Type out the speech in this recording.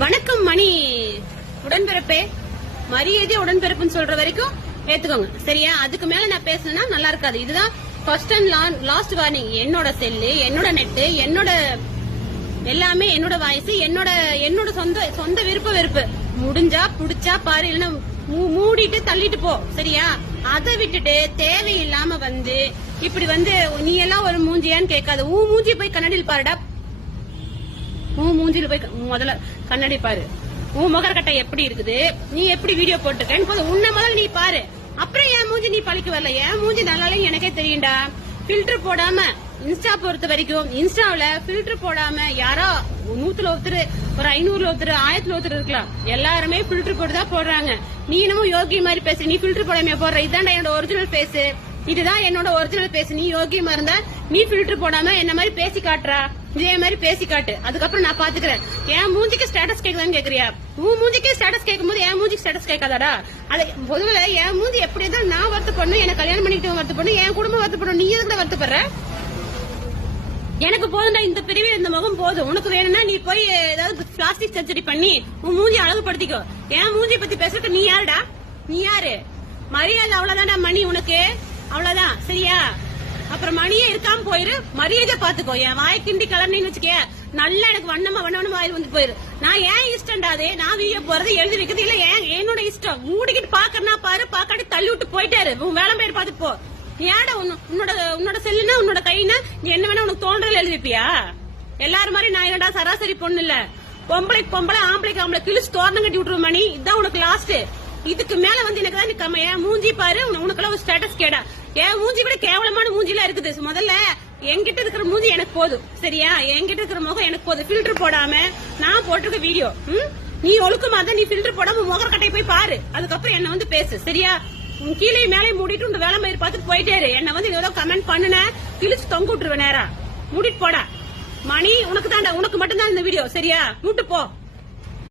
வணக்கம் மணி உடன்பிறப்பே, மரியாதை உடன்பிறப்புன்னு சொல்ற வரைக்கும் ஏத்துக்கோங்க சரியா. அதுக்கு மேல நான் பேசணும்னா நல்லா இருக்காது. இதுதான் ஃபர்ஸ்ட் அண்ட் லாஸ்ட் வார்னிங். என்னோட செல்லு, என்னோட நெட்டு, என்னோட எல்லாமே, என்னோட வாய்ஸ், என்னோட சொந்த வெறுப்பு. முடிஞ்சா புடிச்சா பாரு, இல்லைன்னா மூடிட்டு தள்ளிட்டு போ சரியா. அதை விட்டுட்டு தேவையில்லாம வந்து இப்படி வந்து நீ எல்லாம் ஒரு மூஞ்சியான்னு கேட்காது. மூஞ்சி போய் கண்ணாடியில் பாருடா. மூஞ்சில போய் முதல்ல கண்ணாடி பாரு. முகரக்கட்டை எப்படி இருக்குது, நீ எப்படி வீடியோ போட்டுருக்க, உன்ன முதல்ல நீ பாரு. அப்புறம் என் மூஞ்சி நீ பழிக்க வரல. என் மூஞ்சி நல்லாலே எனக்கே தெரியும்டா. ஃபில்டர் போடாம இன்ஸ்டா பொறுத்த வரைக்கும், இன்ஸ்டாவில ஃபில்டர் போடாம யாரோ 100ல ஒருத்தர், ஒரு 500ல ஒருத்தர், 1000ல ஒருத்தர் இருக்கலாம். எல்லாருமே ஃபில்டர் போட்டுதான் போடுறாங்க. நீ என்னமோ யோகி மாதிரி பேசு. நீ ஃபில்டர் போடாம போடுற. இதுதான் என்னோட ஒரிஜினல் பேஸ். இதுதான் என்னோட ஒரிஜினல் பேஸ். நீ யோகியமா இருந்தா நீ ஃபில்டர் போடாம என்ன மாதிரி பேசி காட்டுறா. இதே மாதிரி பேசி காட்டு. அதுக்கப்புறம் நான் பாத்துக்கிறேன். என் மூஞ்சிக்கு ஸ்டேட்டஸ் கேக்குதான்னு கேக்குறியா? உன் மூஞ்சிக்கு ஸ்டேட்டஸ் கேட்கும் போது என் மூஞ்சிக்கு ஸ்டேட்டஸ் கேட்காதாடா? அது பொதுவில் என் மூஞ்சி எப்படி இருந்தாலும் நான் வருத்தப்படணும், எனக்கு கல்யாணம் பண்ணிக்கிட்டு வருத்தப்படணும், என் குடும்பம் வருத்தப்படணும். நீ எதுக்கு வருத்தப்படுற? எனக்கு போதும்டா இந்த பிரிவு, இந்த முகம் போதும். உனக்கு வேணும்னா நீ போய் ஏதாவது பிளாஸ்டிக் சர்ஜரி பண்ணி உன் மூஞ்சி அழகுபடுத்திக்கோ. என் மூஞ்சி பத்தி பேசுறதுக்கு நீ யாருடா? நீ யாரு? மரியாதை அவ்வளவுதான்டா மணி உனக்கு, அவ்வளவுதான் சரியா. அப்புறம் மணியே இருக்காம போயிரு, மரியாதை பாத்துக்கோ. என் வாய் கிண்டி கலர்னு வச்சுக்க, நல்லா எனக்கு வண்ணமா வாயில் வந்து போயிரு. நான் ஏன் இஷ்டம்டா அது. நான் வீடியோ போறது எழுதி வைக்கிறது இல்ல என்னோட இஷ்டம். மூடிக்கிட்டு பாக்கறனா பாரு, பாக்காட்டி தள்ளி விட்டு போயிட்டாரு. உன் வேலை பேர் பாத்துட்டு போ. ஏடா உன்னோட செல்லுனா உன்னோட கைனா நீ என்ன வேணா உனக்கு தோன்றல எழுதி வைப்பியா? எல்லாரும் மாதிரி நான் என்னடா சராசரி பொண்ணு இல்ல. பொம்பளைக்கு பொம்பளை, ஆம்பளைக்கு ஆம்பளை கிழிச்சு தோரணம் கட்டி விட்டுருவ மணி. இதுதான் உனக்கு லாஸ்ட். இதுக்கு மேல வந்து எனக்கு தான் நீ என் மூஞ்சி பாரு. உனக்குள்ள ஒரு ஸ்டேட்டஸ் கேடா. என் மூஞ்சி விட கேவலமான மூஞ்சிலாம் இருக்குது. முதல்ல என்கிட்ட இருக்கிற மூஞ்சி எனக்கு போதும் சரியா. என்கிட்ட இருக்கிற முகம் எனக்கு போதும். ஃபில்டர் போடாம நான் போட்டிருக்க வீடியோ. நீ ஒழுக்கமா தான் நீ ஃபில்டர் போடாம முகரக்கட்டை போய் பாரு. அதுக்கப்புறம் என்ன வந்து பேசு சரியா. கீழே மேலே மூடிட்டு உங்க வேலை மயிர் பார்த்துட்டு போயிட்டே என்ன வந்து ஏதோ கமெண்ட் பண்ணுன கிழிச்சு தொங்க விட்டுருவேன். நேரா மூடிட்டு போடா மணி. உனக்கு மட்டும் தான் இந்த வீடியோ சரியா. மூட்டு போ.